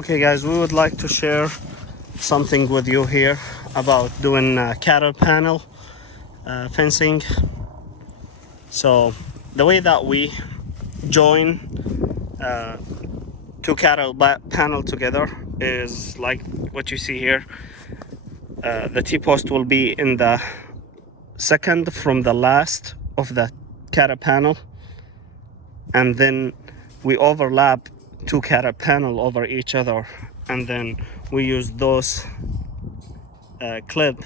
Okay guys, we would like to share something with you here about doing cattle panel fencing. So the way that we join two cattle panel together is like what you see here. The T-post will be in the second from the last of the cattle panel, and then we overlap two cattle panel over each other, and then we use those clip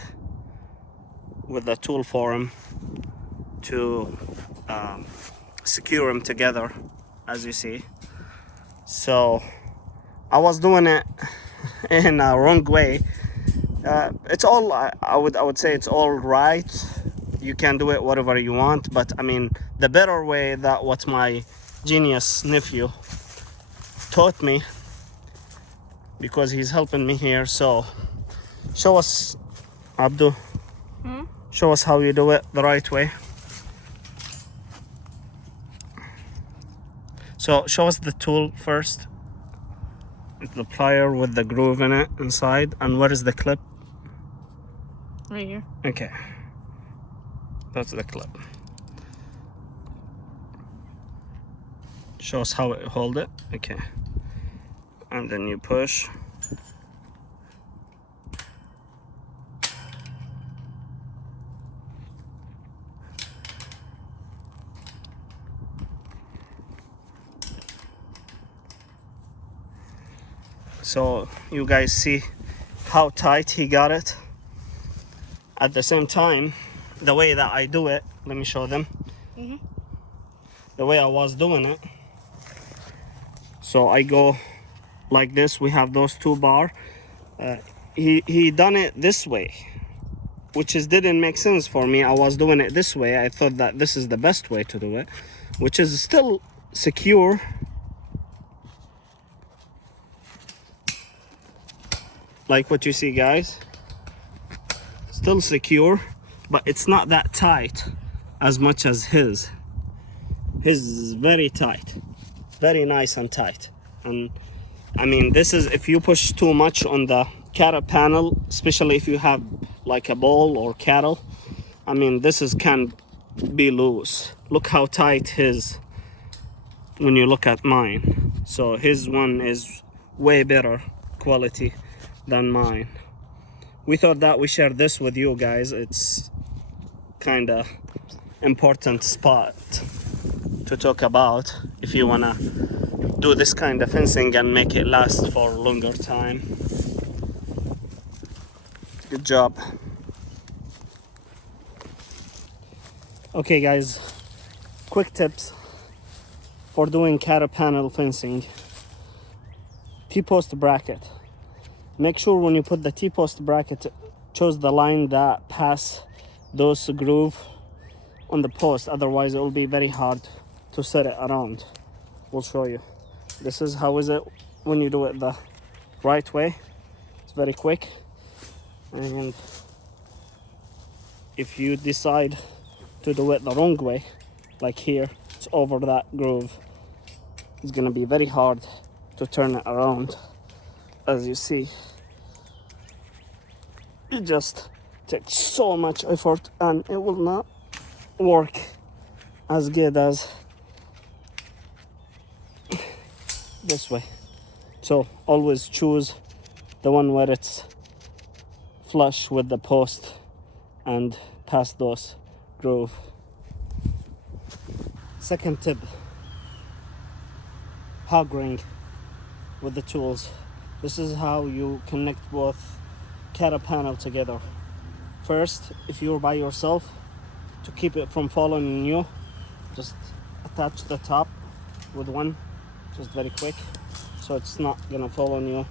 with the tool for them to secure them together, as you see. So I was doing it in a wrong way. It's all I would say it's all right. You can do it whatever you want, but I mean the better way, that what my genius nephew taught me, because he's helping me here. So show us, Abdu. Show us how you do it the right way. So show us the tool first. The plier with the groove in it inside. And where is the clip? Right here. Okay. That's the clip. Show us how it hold it. Okay. And then you push. So you guys see how tight he got it. At the same time, the way that I do it, let me show them. The way I was doing it, so I go like this. We have those two bar. He done it this way, which didn't make sense for me. I was doing it this way. I thought that this is the best way to do it, which is still secure. Like what you see, guys, still secure, but it's not that tight as much as his. His is very tight, very nice and tight. And I mean, this is if you push too much on the cattle panel, especially if you have like a bull or cattle, I mean, this can be loose. Look how tight his, when you look at mine. So his one is way better quality than mine. We thought that we share this with you guys. It's kind of important spot to talk about if you wanna do this kind of fencing and make it last for a longer time. Good job. Okay guys, quick tips for doing cattle panel fencing. T-post bracket. Make sure when you put the T-post bracket, choose the line that pass those groove on the post. Otherwise it will be very hard to set it around. We'll show you. This is how is it when you do it the right way. It's very quick. And if you decide to do it the wrong way, like here, it's over that groove, it's gonna be very hard to turn it around. As you see, it just takes so much effort and it will not work as good as this way. So always choose the one where it's flush with the post and past those groove. Second tip, hog ring with the tools. This is how you connect both cattle panel together. First, if you're by yourself, to keep it from following you, just attach the top with one, just very quick, so it's not gonna follow you.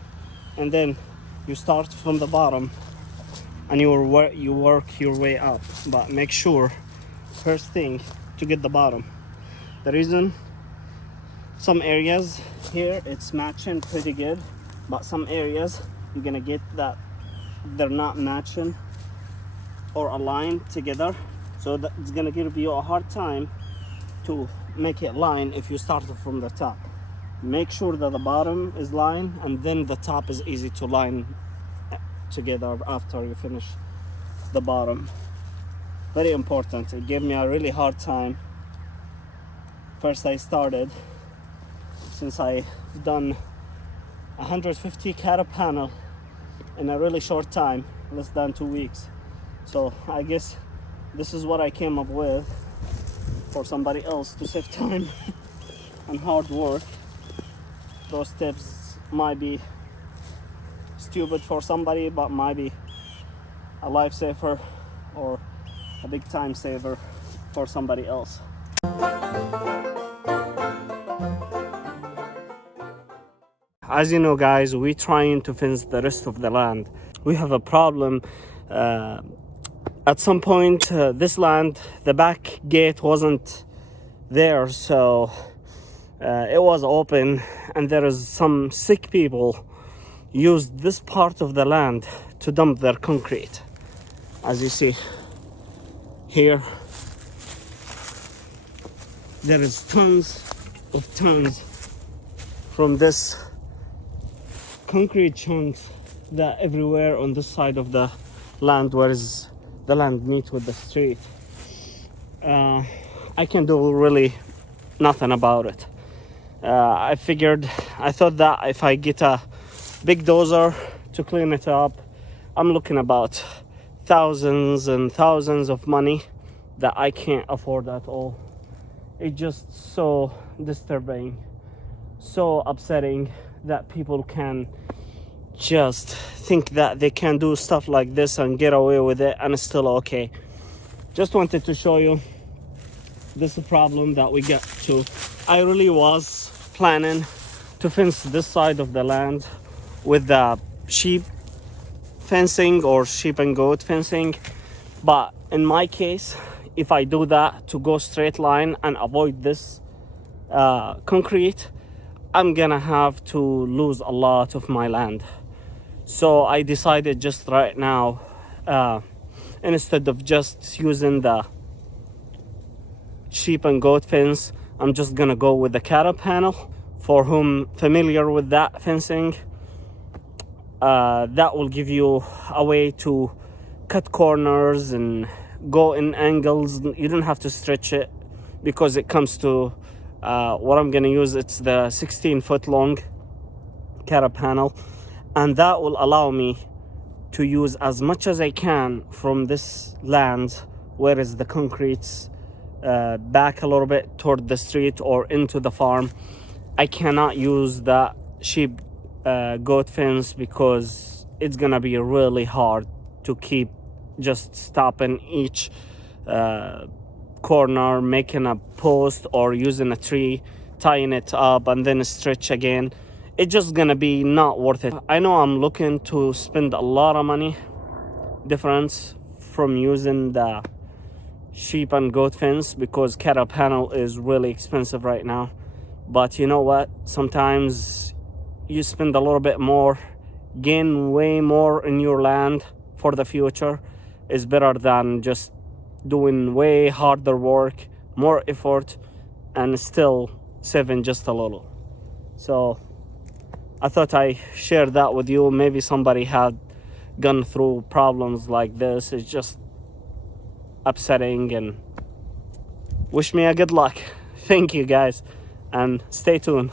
And then you start from the bottom and you work your way up, but make sure first thing to get the bottom. The reason, some areas here it's matching pretty good, but some areas you're gonna get that they're not matching or aligned together, so that it's gonna give you a hard time to make it line if you start from the top. make sure that the bottom is lined and then the top is easy to line together after you finish the bottom. Very important. It gave me a really hard time. First I started, since I've done 150 cattle panel in a really short time, less than 2 weeks. So I guess this is what I came up with for somebody else to save time and hard work. Those tips might be stupid for somebody, but might be a lifesaver or a big time saver for somebody else. As you know, guys, we're trying to fence the rest of the land. We have a problem. At some point, this land, the back gate wasn't there, so it was open, and there is some sick people used this part of the land to dump their concrete. As you see here, there is tons from this concrete chunks that everywhere on this side of the land, where is the land meet with the street. I can do really nothing about it. I thought that if I get a big dozer to clean it up, I'm looking about thousands and thousands of money that I can't afford at all. It's just so disturbing, so upsetting that people can just think that they can do stuff like this and get away with it and it's still okay. Just wanted to show you this problem that we get to. I really was planning to fence this side of the land with the sheep fencing or sheep and goat fencing, but in my case, if I do that to go straight line and avoid this concrete, I'm gonna have to lose a lot of my land. So I decided just right now, instead of just using the sheep and goat fence, I'm just gonna go with the cattle panel. For whom familiar with that fencing, that will give you a way to cut corners and go in angles. You don't have to stretch it, because it comes to what I'm gonna use. It's the 16-foot long cattle panel, and that will allow me to use as much as I can from this land, where is the concrete's back a little bit toward the street or into the farm. I cannot use that sheep goat fence because it's gonna be really hard to keep just stopping each corner, making a post or using a tree, tying it up and then stretch again. It's just gonna be not worth it. I know I'm looking to spend a lot of money difference from using the sheep and goat fence, because cattle panel is really expensive right now. But you know what, sometimes you spend a little bit more, gain way more in your land for the future, is better than just doing way harder work, more effort, and still saving just a little. So I thought I shared that with you. Maybe somebody had gone through problems like this. It's just upsetting, and wish me a good luck. Thank you guys, and stay tuned.